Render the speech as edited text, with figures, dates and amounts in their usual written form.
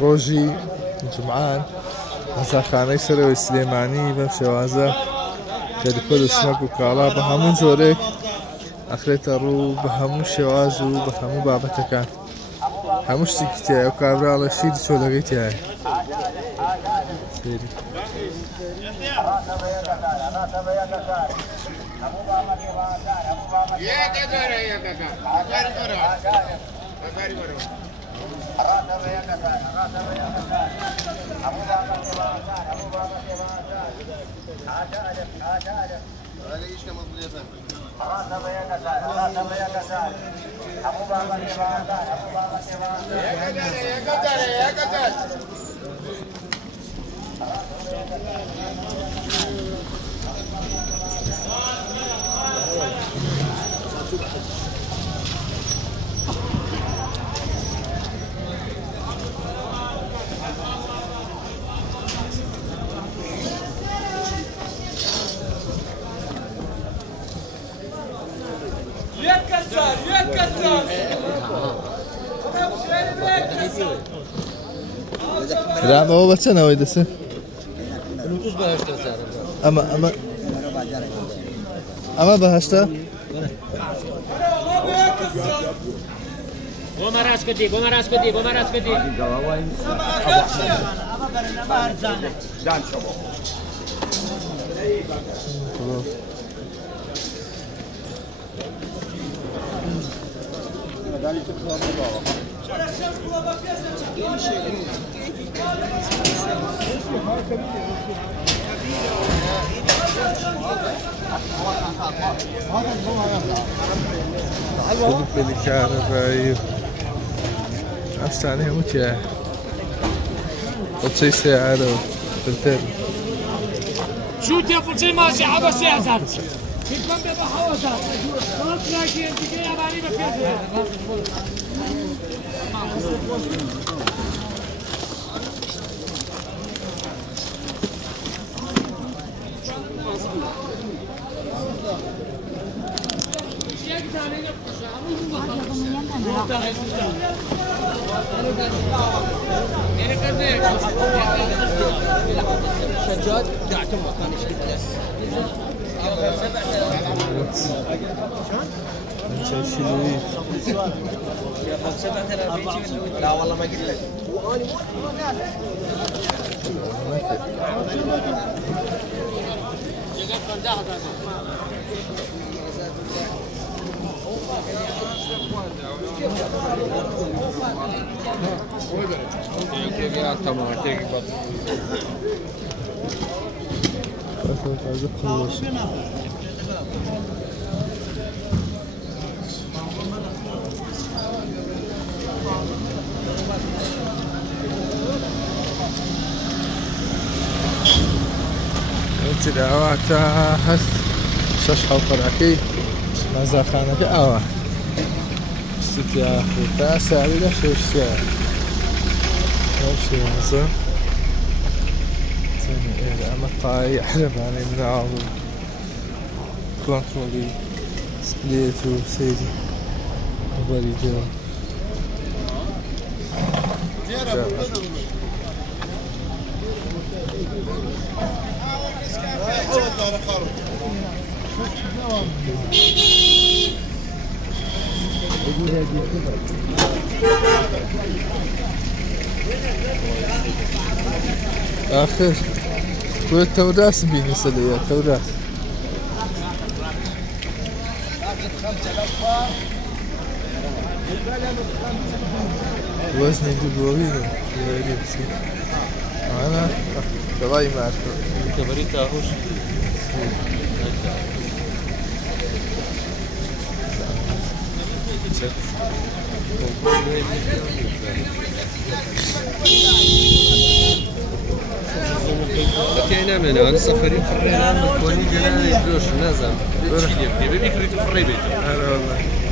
ڕۆژی جمعان مەزاخانەی سەرەوەی سلێمانی بەم شێوازە کەلیپەر و سمەک و کاڵا بە هەموو جۆرێک ئەخرێتە ڕوو بە هەموو شێواز و بە هەموو بابەتەکان هەموو شتێکی تایە و کابراڵە شیری چۆلەکەی تایە رامەوە بە چەندەوەی دەسێ؟ ئەمە بەهەشتە؟ بۆ مەراج کردی بۆ مەراج کردی بۆ مەراج کردی خذ بالكهربائي أستعني هموت يا وتصي ساعة لو بالتالي شوت يا فلسي ماشي عبس يا زلمة كيف بيبقى حوزة ما تلاقي انت جاي اباني بكذا شجاد قاعد مكان يشتغل لا والله ما قلت لك داواتا هەست شەش هەڵقەراکەی مەزاخانەکە ئاوە تا ساوی لە شێشتە ئەو شێوازە ئێرە ئەمە قای عەرەبانەی مناڵ و کۆنتڕۆلی سپلێت و سەیری وەری دێوە آخر كل التوراس بيني سليا توراس وزني دبوبينه أنا تبعي معك كبريت أهوش كاينه من انا سفرين فرينا كوني جينا يدوش نازل بيبي كريتو فري بيتو والله